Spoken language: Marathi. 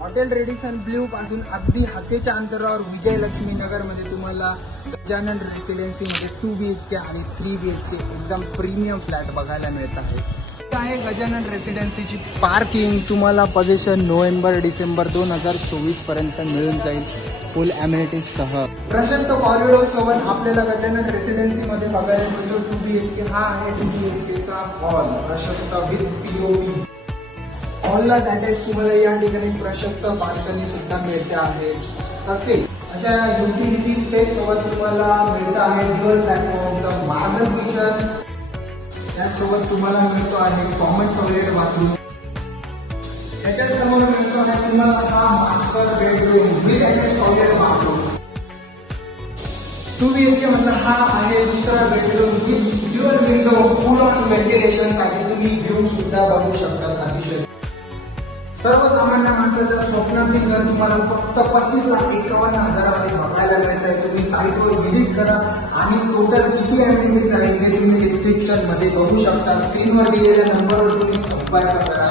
हॉटेल रेडिसन ब्ल्यू पासून अगदी हाकेच्या अंतरावर विजयलक्ष्मी नगर मध्ये तुम्हाला गजानन रेसिडेन्सी मध्ये 2 BHK आणि 3 BHK एकदम प्रीमियम फ्लॅट बघायला मिळत आहे गजानन रेसिडेन्सीची पार्किंग तुम्हाला पोझिशन नोव्हेंबर डिसेंबर 2024 पर्यंत मिळून जाईल फुल अमेनिटीज सह. प्रशस्त कॉरिडॉर सोबत आपल्याला गजानन रेसिडेन्सी मध्ये बघायला मिळतो 2 BHK. हा आहे 2 BHK चा हॉल, प्रशस्त विथ POV. हॉललाच अटॅच तुम्हाला या ठिकाणी प्रशस्त बाल्कनी सुद्धा मिळते आहे. तसेच अशा युटिलिटी स्पेस सोबत तुम्हाला मिळतं आहे ड्युअल प्लॅटफॉर्मचं मार्बल किचन. त्यासोबत तुम्हाला मिळतो आहे कॉमन टॉयलेट बाथरूम. त्याच्यासमोर मिळतो आहे तुम्हाला हा master bedroom with attach toilet bathroom. 2 BHK म्हणजे हा आहे दुसरा bedroom with dual window full on ventilation साठी तुम्ही व्ह्यू सुद्धा बघू शकता. सर्वसामान्य माणसाच्या स्वप्नातील घर तुम्हाला फक्त 35,51,000 बघायला मिळत आहे. तुम्ही साईटवर व्हिजिट करा आणि टोटल किती अमेनिटीज आहे हे तुम्ही डिस्क्रिप्शन मध्ये बघू शकता. स्क्रीनवर दिलेल्या नंबरवर तुम्ही संपर्क करा.